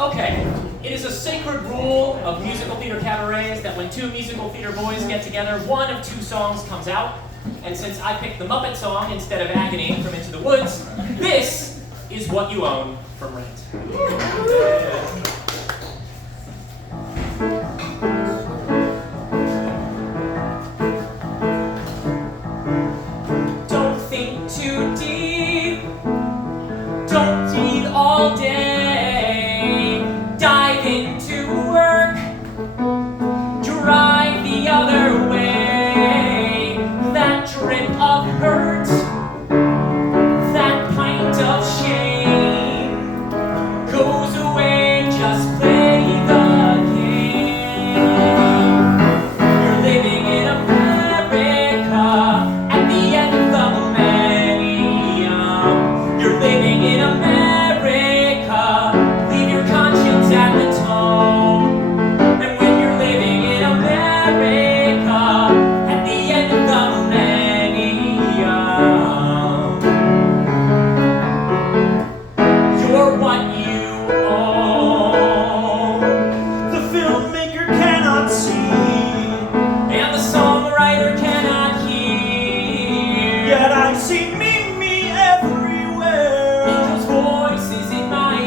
Okay, it is a sacred rule of musical theater cabarets that when two musical theater boys get together, one of two songs comes out. And since I picked the Muppet song instead of Agony from Into the Woods, this is What You Own from Rent. Don't think too deep, don't read all day, dive into work, drive the other way, that drip of hurt, that pint of shame, goes away, just play the game. You're living in America at the end of the millennium. You're living in America, leave your conscience at the tone. And when you're living in America at the end of the millennium, you're what you own. The filmmaker cannot see, And the songwriter cannot hear. yet I see me everywhere. Angel's voice is in my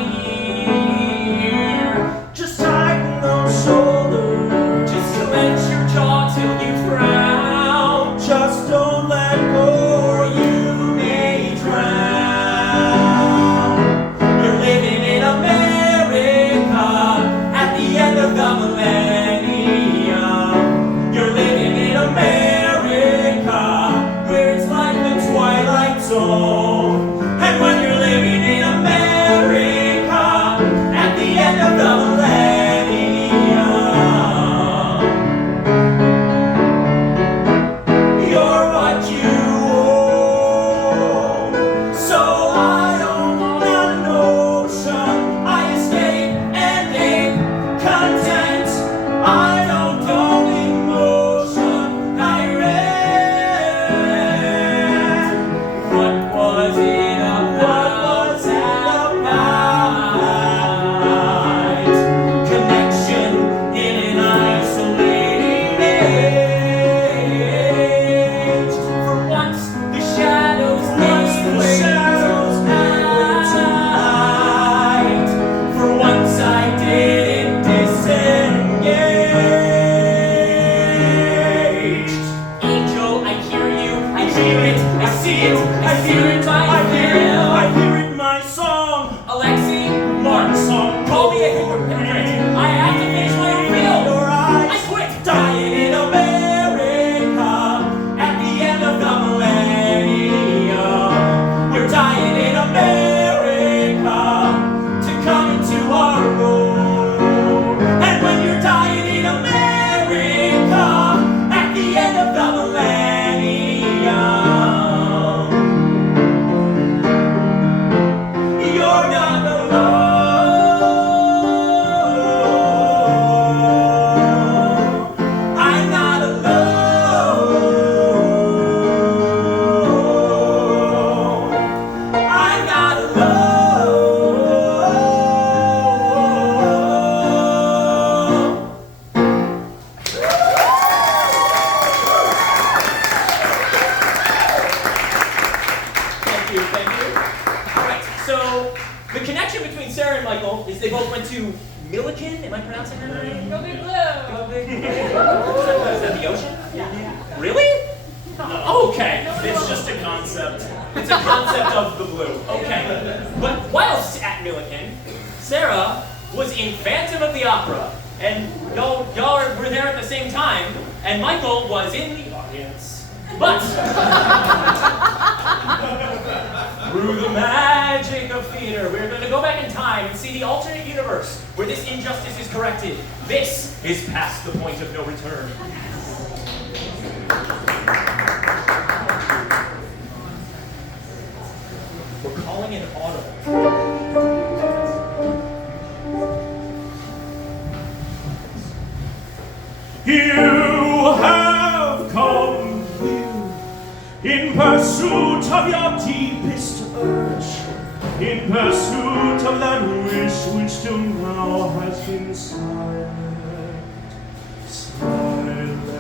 ear. Just tighten those shoulders, Just clench your jaw till you frown. just don't let go, or you may drown. You're living in America at the end of the millennium. You're living in America where it's like the Twilight Zone. And when you're living in America at the end of the millennium, you're what you own. So I don't want an ocean. I escape and ache content. I don't own emotion. I rent. What was it about? Connection in an isolating age. For once, the shadows tonight. For once, I didn't disengage. Angel, I hear you. I hear it. I see it. I hear it. I hear it. I hear it in my song. Alexi, Mark, call me a hypocrite. I have to finish my reveal. Your I eyes quit. Dying in America at the end of the millennium. We're dying in America to come into our own. And when you're dying in America at the end of the millennium, you're not alone. I'm not alone. I'm not alone. Thank you, thank you. All right, so the connection between Sarah and Michael is they both went to Milliken. Am I pronouncing that right? Go Big Blue. Go Big Blue. Is that the ocean? Yeah. Really? Okay. It's just a concept. It's a concept of the blue. Okay. But whilst at Milliken, Sarah was in Phantom of the Opera. And y'all were there at the same time, and Michael was in the audience. But through the magic of theater, we're going to go back in time and see the alternate universe where this injustice is corrected. This is past the point of no return. We're calling it audible. You have come here in pursuit of your deepest urge, in pursuit of that wish which till now has been silent, silent.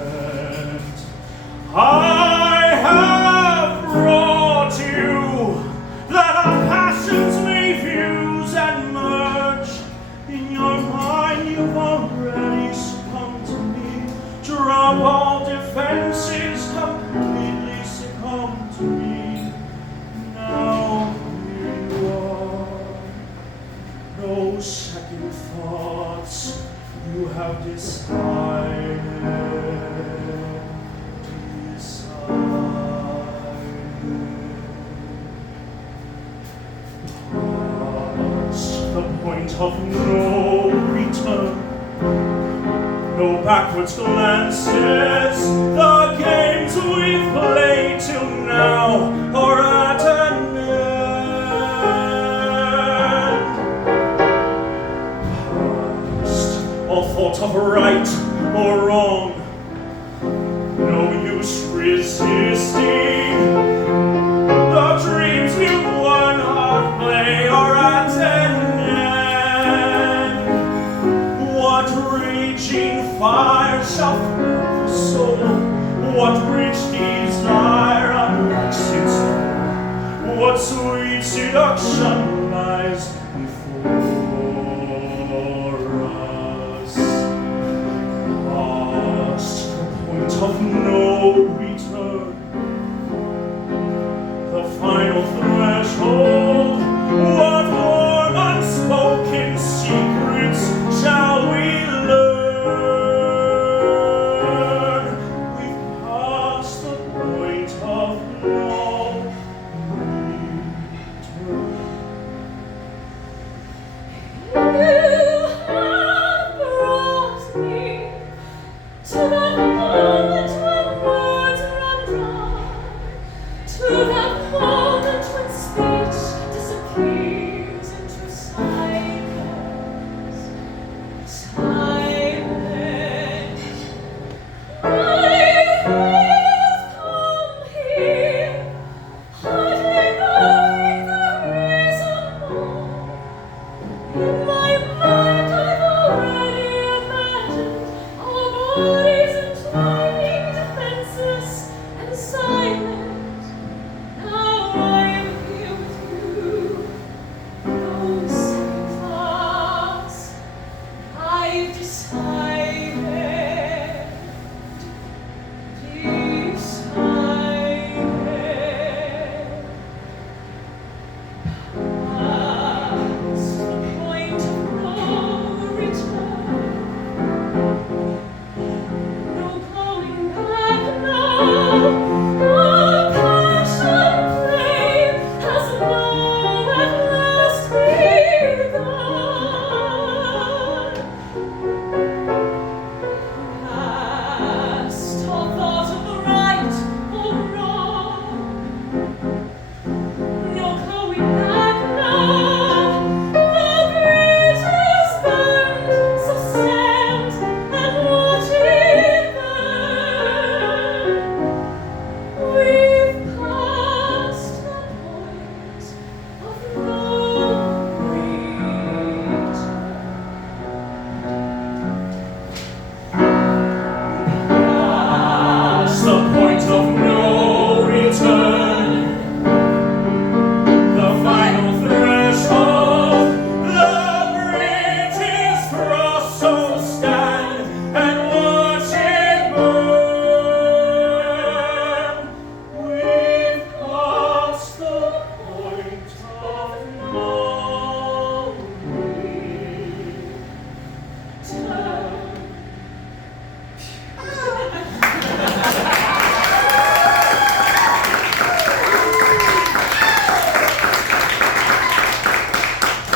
I have brought you that our passions may fuse and merge. In your mind you've already succumbed to me. Drop all defenses, completely succumb to me. Now here you are. No second thoughts, you have decided. Past the point of no return, no backwards glances. The games we've played till now are at an end. Past all thought of right or wrong, no use resisting. The dreams you won at play are at an end. What raging fire shall flood the soul? What rich desire unlocks its door? What sweet seduction lies before us? Past the point of no return, the final threshold. What warm unspoken secrets shall we learn? We've passed the point of no return. You have brought me to that moment when words run dry, to that moment when speech disappears into silence. Silence. I have come here, hardly knowing the reason more. In my mind I've already imagined our bodies entwining, defenseless and silent. Now I am here with you, no second thoughts. I've decided, past the point of no return, no going back now. The passion flame has now at last begun. Past all thought of right or wrong, no going back now. The bridge is burned, so stand and watch it burn. We've passed the point of no return. Past the point of no return, the final threshold. The bridge is crossed, so stand and watch it burn. We've passed the point of no return.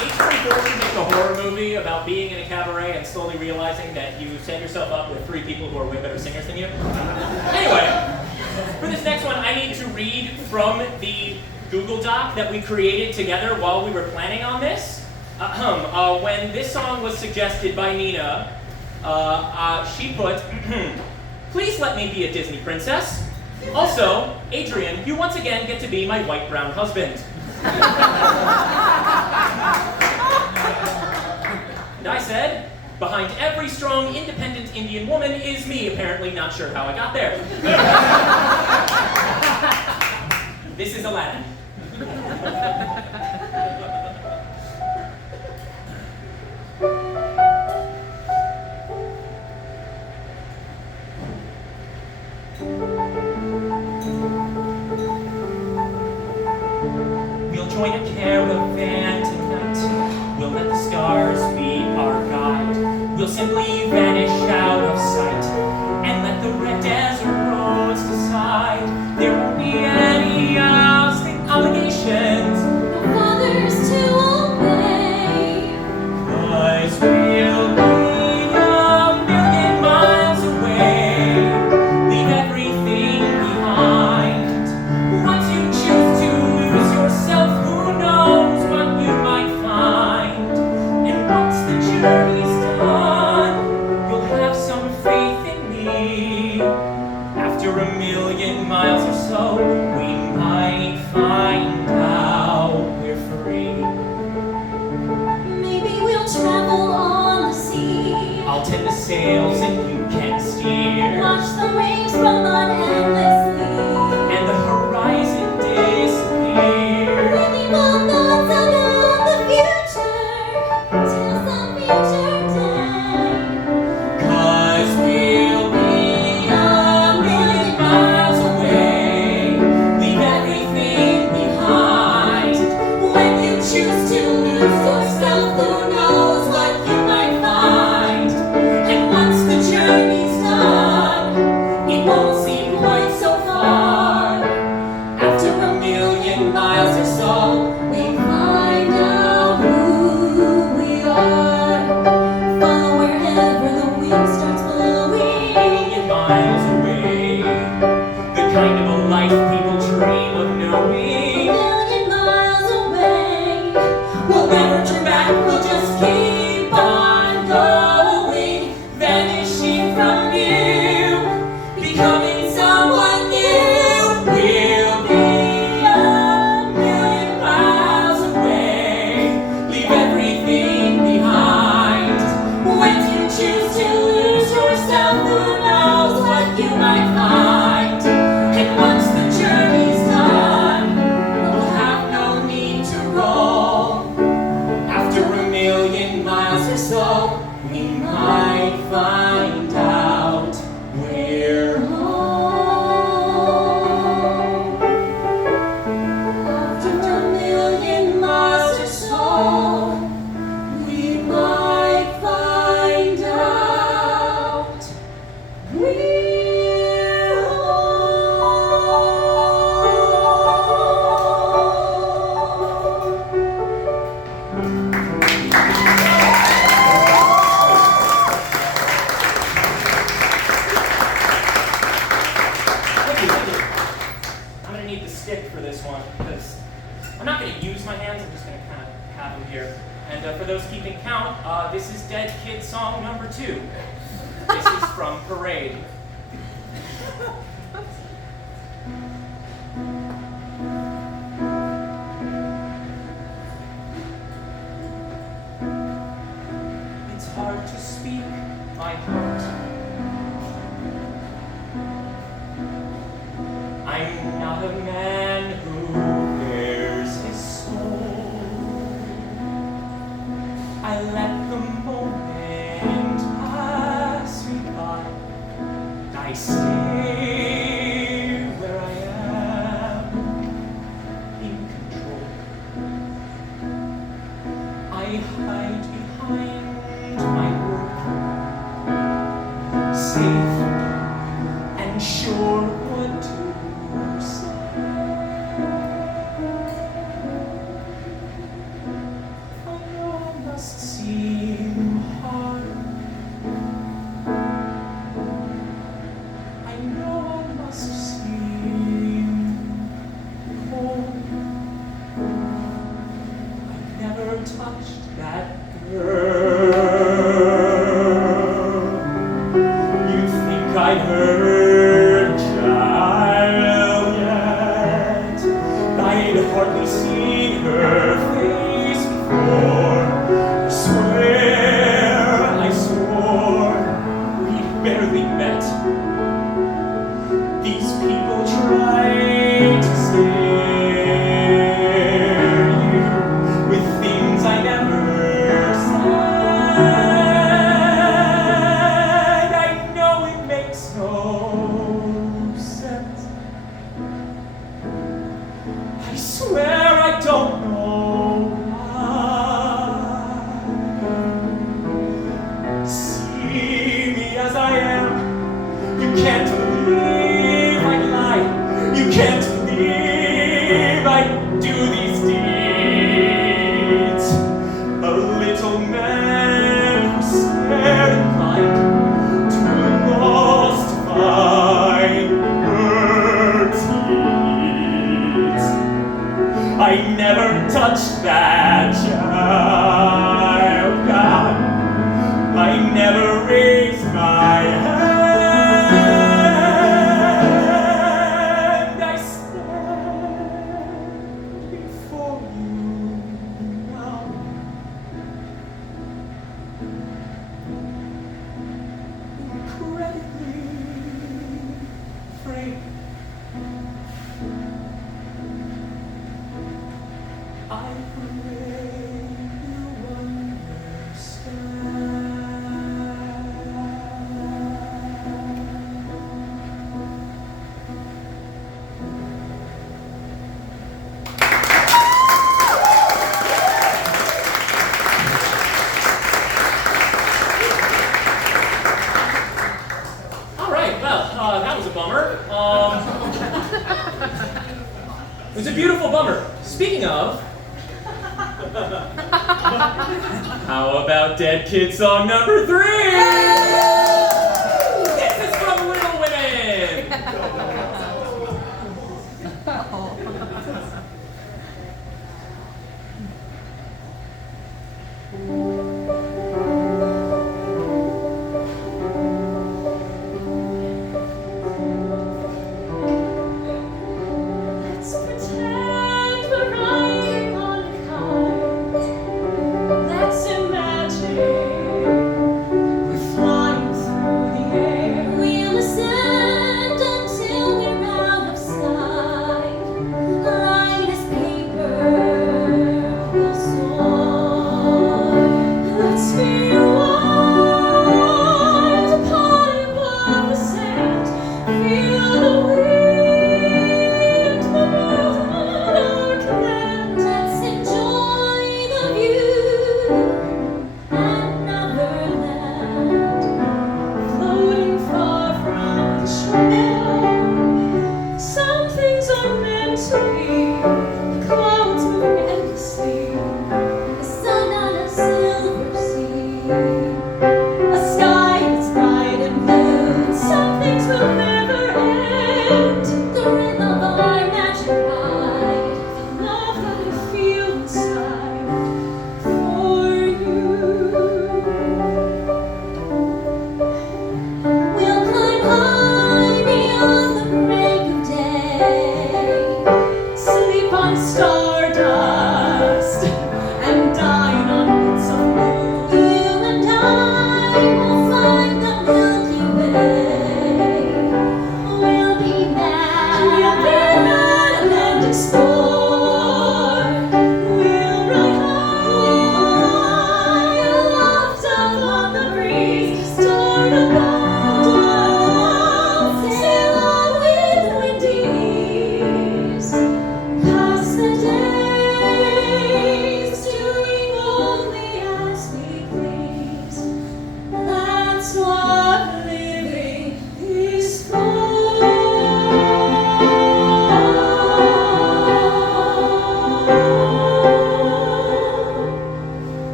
Before you make a horror movie about being in a cabaret and slowly realizing that you set yourself up with three people who are way better singers than you. Anyway, for this next one, I need to read from the Google Doc that we created together while we were planning on this. When this song was suggested by Nina, she put, "Please let me be a Disney princess. Also, Adrian, you once again get to be my white-brown husband." And I said, behind every strong, independent Indian woman is me, apparently not sure how I got there. This is Aladdin. We'll join a caravan tonight. We'll let the stars be our guide. We'll simply vanish out of sight and let the red desert roads decide. There won't be any ousting obligations. No fathers to obey. 'Cause we'll be a million miles away. Leave everything behind. Once you choose to lose yourself, who knows what you might find. And once the journey's done, you'll have some faith in me. After a million miles or so, we might find out we're free. Maybe we'll travel on the sea. I'll tend the sails and you can steer. Watch the waves roll on endlessly. And the horizon disappear. We leave all thoughts about the future till some future day. 'Cause we'll be a million miles away. Leave everything behind. When you choose to lose yourself, who knows what you might find. And once the journey's done, It won't seem quite so far. after a million miles or so, We find out who we are. Follow wherever the wind starts blowing. million miles away. The kind of a life people dream of knowing. Million miles away. We'll never turn back, we'll just keep on going. Vanishing from view, becoming someone new. We'll be a million miles away. Leave everything behind. When you choose to lose yourself, who knows what you might find. And once the journey's done, we'll have no need to roam. After a million miles or so, we might find out we're After a million miles or so, we might find out we're Thank you. I'm gonna need the stick for this one because I'm not gonna use my hands. I'm just gonna kind of have them here. And for those keeping count, this is Dead Kid song number 2. This is from Parade. It's hard to speak my heart. I'm not a man who bears his soul. I let the moment pass me by. I stay where I am, in control. I hide behind my work, safe and sure what to say. I know I must seem hard. I know I must seem cold. I never touched that girl. You'd can't believe I lie. You can't believe I do these deeds. A little man who stared and cried, too lost to find words needs. I never touched that child, God. I never raised my hand. I stand before you now. Incredibly free. I pray you understand. All right, well, that was a bummer. It was a beautiful bummer. Speaking of, how about Dead Kid song number 3? This is from Little Women. Let's pretend we're riding on a kite. Let's imagine we're flying.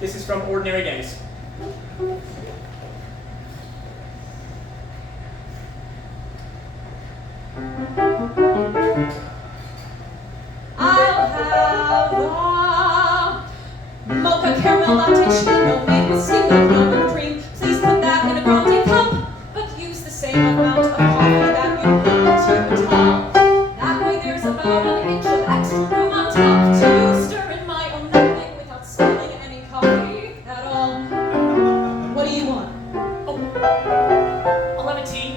This is from Ordinary Days. I'll have a mocha caramel latte, no made with skim milk, no whipped cream. Please put that in a grande cup, but use the same amount of coffee that you put into the top. That way there's about an inch of extra room on top to stir in my own milk without spilling any coffee at all. What do you want? Oh, I'll have a tea.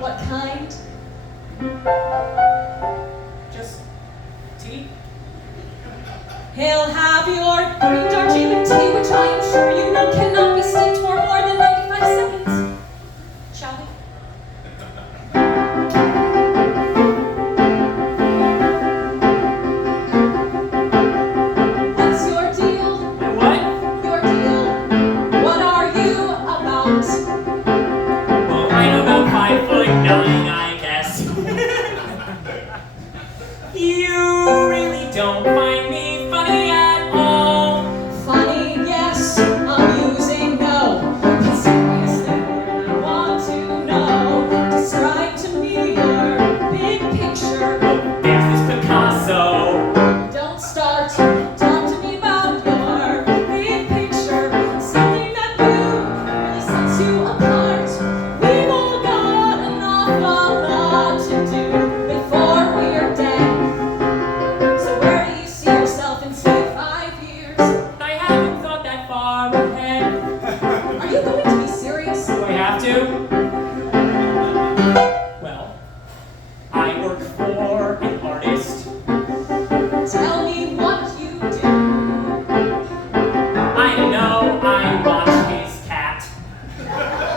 What kind? Just tea. He'll have your green Darjeeling tea, which I am sure you know cannot be steeped for more than 95 seconds. Shall we? What's your deal? My what? Your deal. What are you about? Well, I'm about 5'9", I guess. You really don't find me funny at all. Funny, yes. Amusing, no. But seriously, I want to know. Describe to me your big picture. There's this Picasso. Don't start. Talk to me about your big picture. Something that really sets you apart. We've all got an awful lot to do before we're dead. So where do you see yourself in 5 years? I haven't thought that far ahead. Are you going to be serious? Do I have to? Well, I work for an artist. Tell me what you do. I know I watch his cat.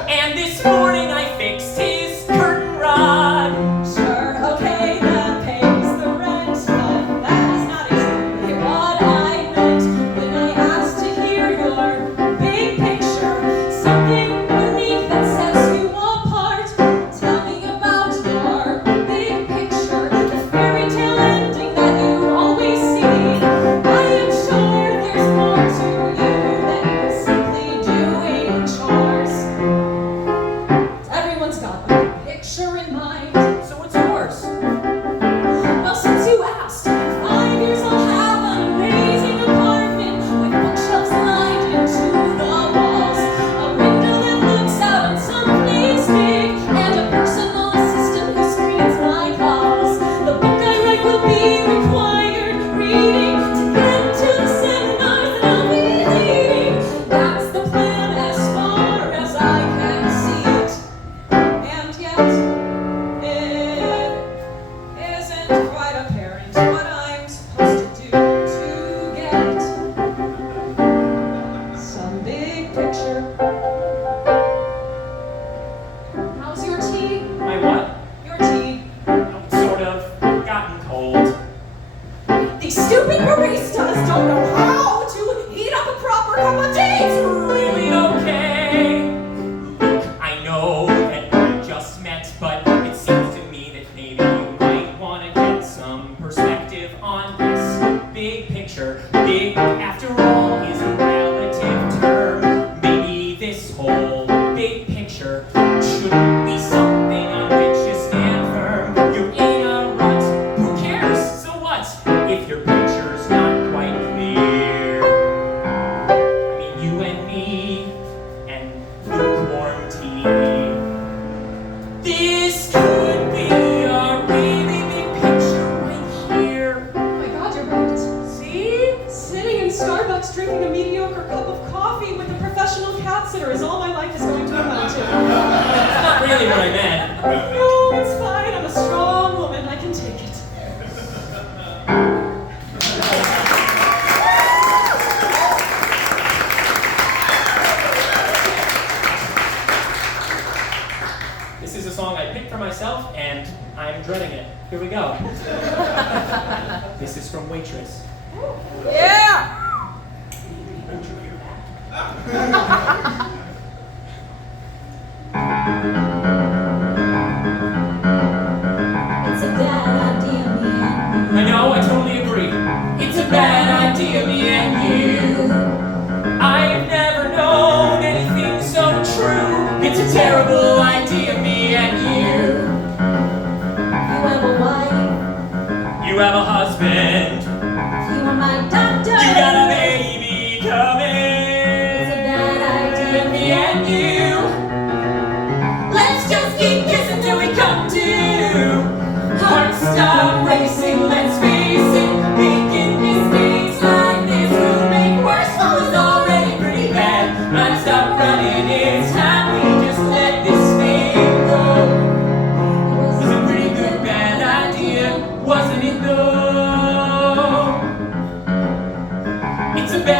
And this morning I fixed his curtain rod. Sure, okay, that pays the rent, but that is not exactly what I meant when I asked to hear your big picture. Something unique that sets you apart. Tell me about your big picture, the fairy tale ending that you always see. I am sure there's more to you than simply doing chores. Everyone's got a picture in mind. So what's yours? Well, since you asked, in 5 years I'll have an amazing apartment with bookshelves lined into the walls, a window that looks out on someplace big, and a personal assistant who screens my calls. The book I write will be required reading to get to the seminars that I'll be leading. That's the plan as far as I can see it. And yet, it isn't quite apparent what I'm supposed to do to get some big picture. How's your tea? My what? Your tea. Sort of gotten cold. These stupid baristas don't know how to heat up a proper cup of tea. It's really okay. Look, I know that we just met, but it seems to me that maybe you might want to get some perspective on this big picture. Big, after all, is a relative term. Maybe this whole big picture shouldn't be something on which you stand firm. You're in a rut. Who cares? So what? If your picture's not quite clear. I mean, you and me and lukewarm tea. This could be a really big picture right here. Oh my God, you're right. See? Sitting in Starbucks drinking a mediocre cup of coffee with a professional cat sitter is all my life is going to amount to. That's not really what I meant. No, it's fine. I'm a strong woman. I can take it. This is a song I picked for myself, and I'm dreading it. Here we go. This is from Waitress. Yeah! It's a bad idea, man. I know, I totally agree. It's a bad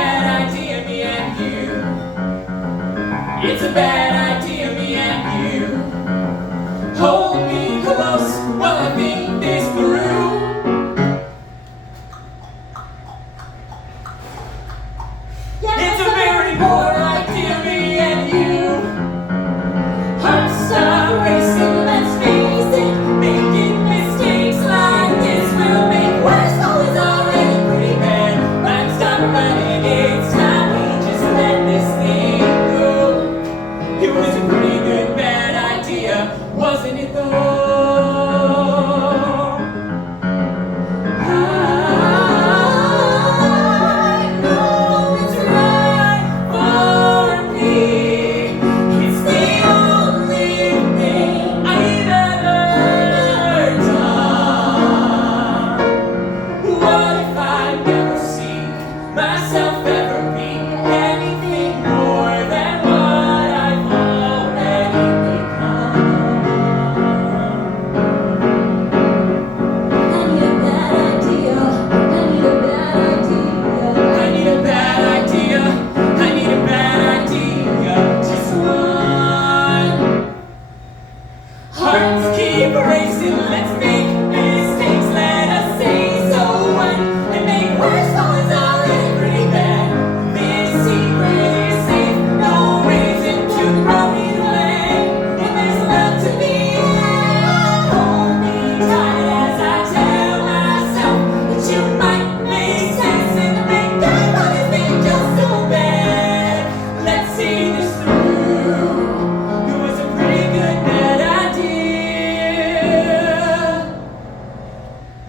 bad idea, me and you. It's a bad idea, me and you. Hold me close while I think this through. It's a very poor idea, me and you. Hearts stop racing, let's face it. Making mistakes like this will make worse. All is already pretty bad. Time stop running, it's time we just let this thing go. It was a pretty good bad idea, wasn't it though? I know it's right for me. It's the only thing I've ever done. What if I never see myself ever be anything more than what I've already become? I need a bad idea. I need a bad idea. I need a bad idea. I need a bad idea. Just one. Hearts keep racing. Let's make mistakes. Let us say so one and make worse. All is already pretty bad. This secret is safe. No reason to throw it away. And there's love to be had. Hold me tight as I tell myself that you might make sense and make that what has been just so bad. Let's see this through. It was a pretty good bad idea.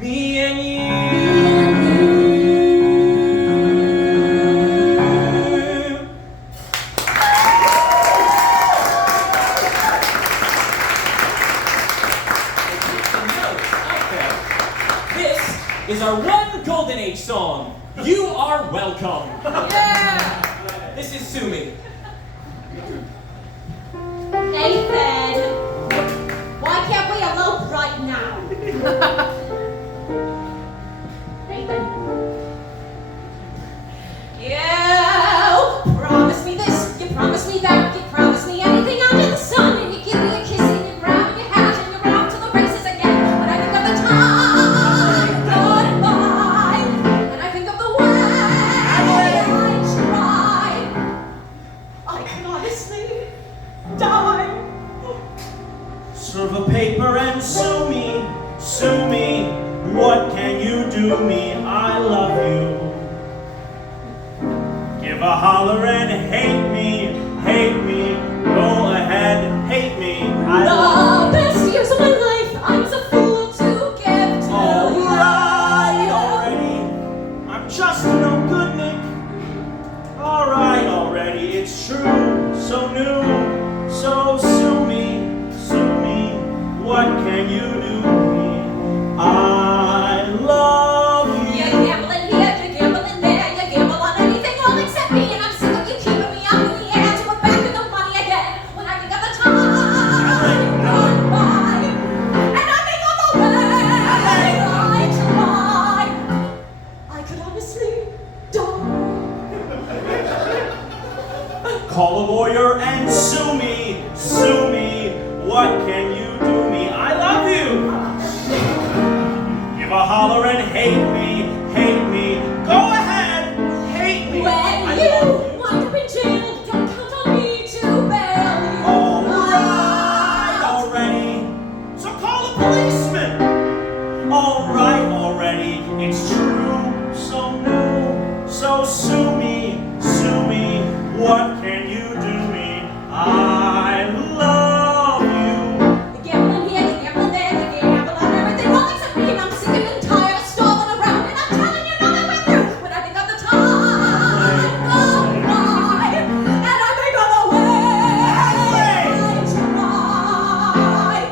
Me and you. This is our one Golden Age song. You are welcome. Yeah! This is Sumi. Nathan! Why can't we elope right now? Nathan? You promised me this, you promised me that, you promised me anything under the sun, and you give me a kiss and you grab your hat and you're off to the races again. When I think of the time gone by, and I think of the way I tried, I can honestly die. Serve a paper and sue me, sue me. What can you do me? I love you. Give a holler and hate me, hate me. Go ahead, hate me. I love The best years of my life, I was a fool to give to Alright, you. already. I'm just no good, Nick. Alright, already. It's true, so new. So sue me, sue me. What can you do me? I love You you. gambling here, you gambling there, you gamble on anything all except me, and I'm sick of you keeping me up in the air to look back at the money again. When I think of the time gone by, and I think of the way I tried, I could honestly die. Call a lawyer and sue me, sue me. What can you do me? I love you. Give a holler and hate me, hate me. Go ahead, hate me. When I you love you. wind up in jail, don't count on me to bail you. Alright, already. So call a policeman. Alright, already. It's true, so new. So sue me, sue me. What can you do me? I love you. You gambling here, you gambling there, you gamble on everything all except me, and I'm sick and tired of stalling around, and I'm telling you now that we're through. When I think of the time gone by, and I think of the way I tried,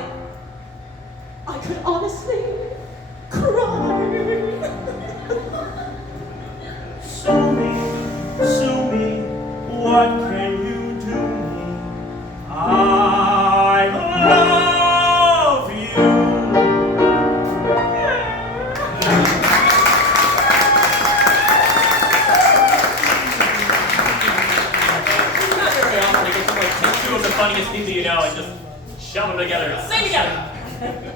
I could honestly cry. Sue me, what can you do me? I love you. funniest people you know and just shove them together. Sing together!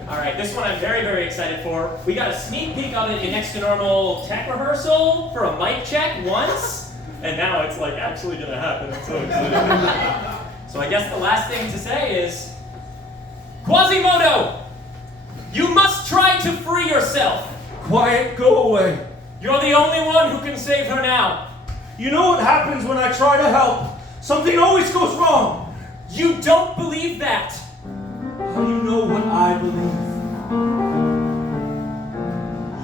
All right, this one I'm very, very excited for. We got a sneak peek of it in Next to Normal tech rehearsal for a mic check once, and now it's like actually gonna happen. I'm so excited. So I guess the last thing to say is, Quasimodo, you must try to free yourself. Quiet, go away. You're the only one who can save her now. You know what happens when I try to help? Something always goes wrong. You don't believe that. How do you know what I believe?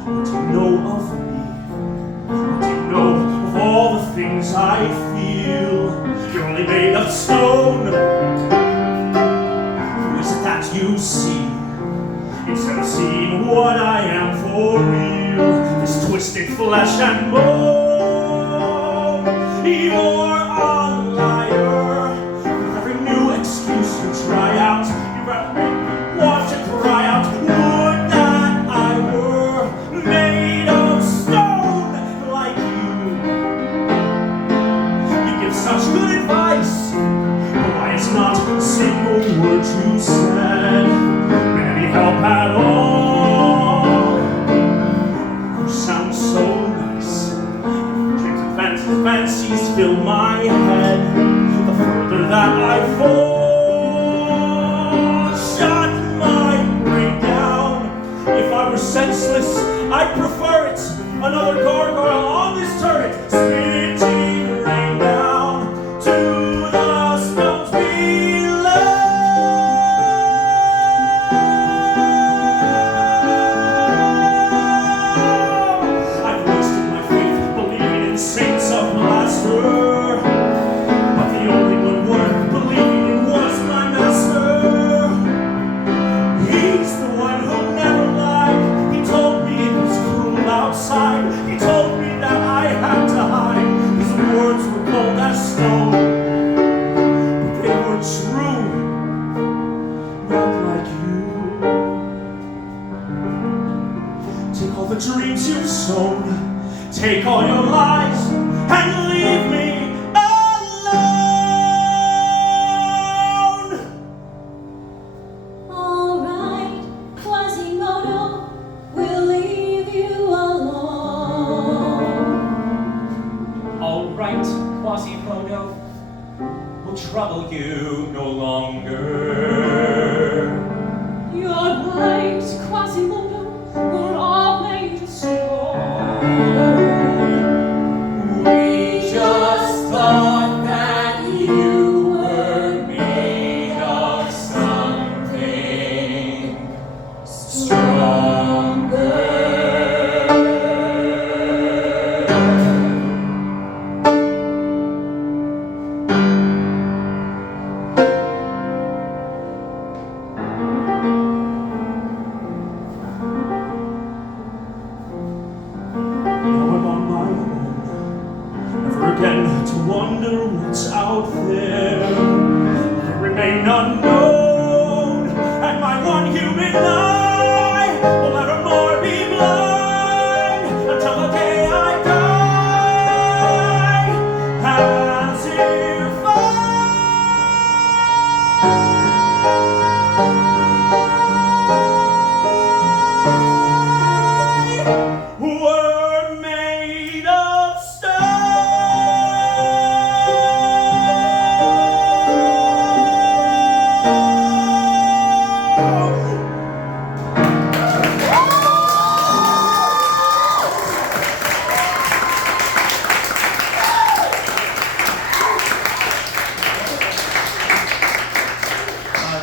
What do you know of me? What do you know of all the things I feel? You're only made of stone. Who is it that you see? Instead of seeing what I am for real, this twisted flesh and bone. You're a liar. With every new excuse you try out, you rather make me want to cry out. Would that I were made of stone like you. You give such good advice, but why is not a single word you said help at all? You sound so nice. Dreams and fancies fill my head. The further that I fall, shut my brain down. If I were senseless, I'd prefer it. Another gargoyle on this turret, spitting rain down to the stones below. Saints of plaster, but the only one worth believing in was my master. He's the one who never lied. He told me it was cruel outside. He told me that I had to hide. His words were cold as stone, but they were true, not like you. Take all the dreams you've sown, take all your lies and leave me alone. All right, Quasimodo, we'll leave you alone. All right, Quasimodo, we'll trouble you no longer. You're right, Quasimodo, we're all made of stone. We just thought that you were made of something stronger. To wonder what's out there, let it remain unknown, and my one human eye will evermore be blind until the day I die, as if I were made of stone.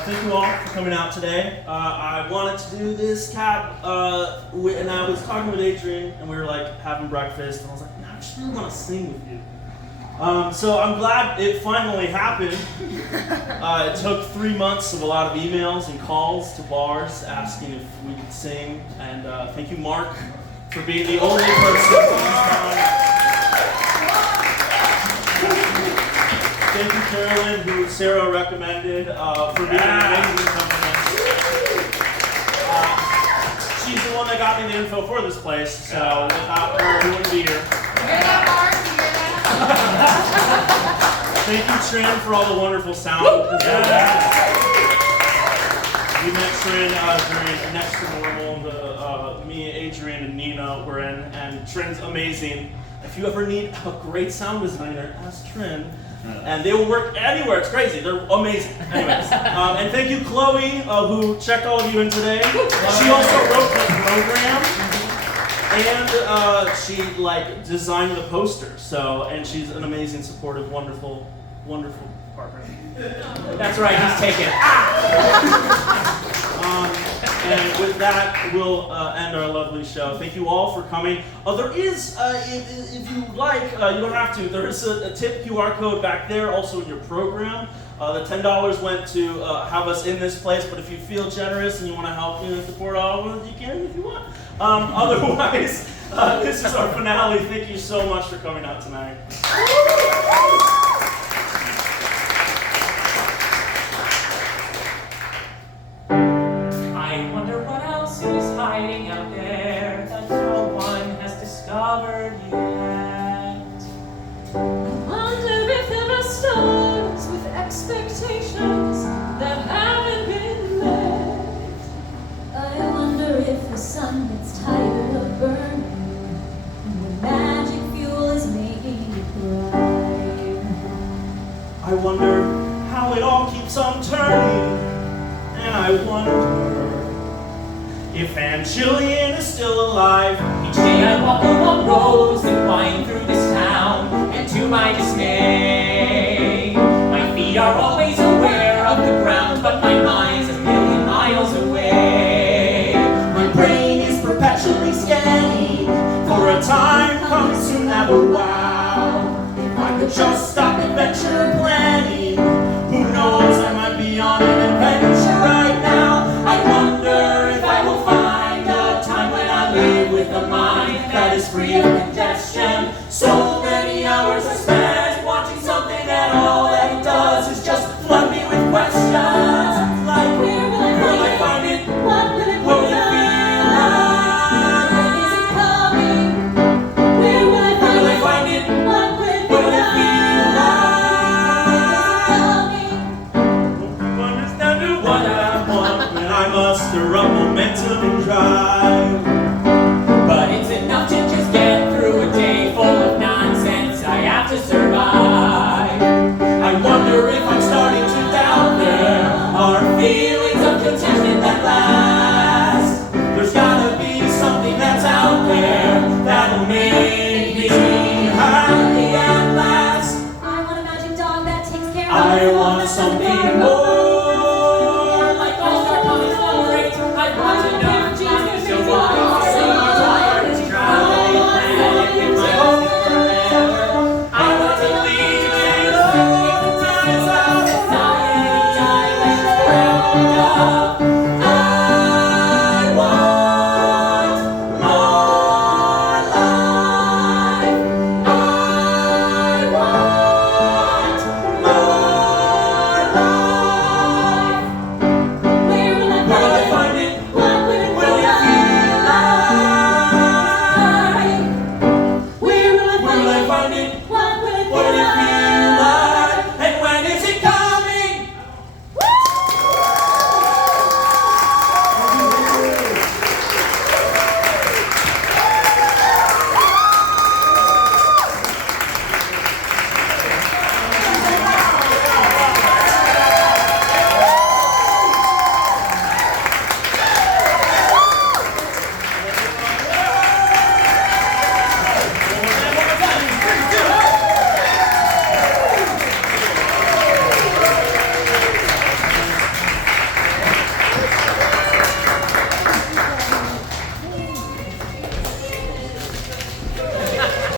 Thank you all for coming out today. I wanted to do this cab, and I was talking with Adrian, and we were like having breakfast, and I was like, I just really want to sing with you. So I'm glad it finally happened. It took 3 months of a lot of emails and calls to bars asking if we could sing, and thank you, Mark, for being the only person. Thank you, Carolyn, who Sarah recommended for being an amazing accompanist. She's the one that got me the info for this place, so without her, we wouldn't be here. You hear that, Mark? You hear that? Thank you, Trin, for all the wonderful sound. We met Trin during Next to Normal. Me, Adrian, and Nina were in, and Trin's amazing. If you ever need a great sound designer, ask Trin. And they will work anywhere. It's crazy. They're amazing. Anyways, and thank you, Chloe, who checked all of you in today. She also wrote the program, and she designed the poster. And she's an amazing, supportive, wonderful partner. That's right, he's taken. And with that, we'll end our lovely show. Thank you all for coming. There is, if you like, you don't have to, there is a tip QR code back there, also in your program. The $10 went to have us in this place, but if you feel generous and you want to help support all of us, you can if you want. Otherwise, this is our finale. Thank you so much for coming out tonight. I wonder what else is hiding out there that no one has discovered yet. I wonder if there are stars with expectations that haven't been met. I wonder if the sun gets tired of burning when magic fuel is making it bright. I wonder how it all keeps on turning. And I wonder if Aunt Jillian is still alive. Each day I walk along roads that wind through this town, and to my dismay, my feet are always aware of the ground, but my mind's a million miles away. My brain is perpetually scanning for a time coming soon that will wow. If I could just stop adventure planning, who knows, I might be on an adventure right now. I wonder if I will find a time when I live with a mind that is free of congestion. So many hours I spent watching something that all that it does is just flood me with questions. Like, Where will I find it? What will it what will it be feel like? When is it coming? Where will I Where will I find find it? it? What will it be What will it feel like? Understand what I want when I muster up momentum and drive. But it's enough to just get through a day full of nonsense. I have to survive. I wonder if I'm starting to doubt there are feelings of contentment that last. There's gotta be something that's out there that'll make me happy at last. I want a magic dog that takes care of I all want the something things. more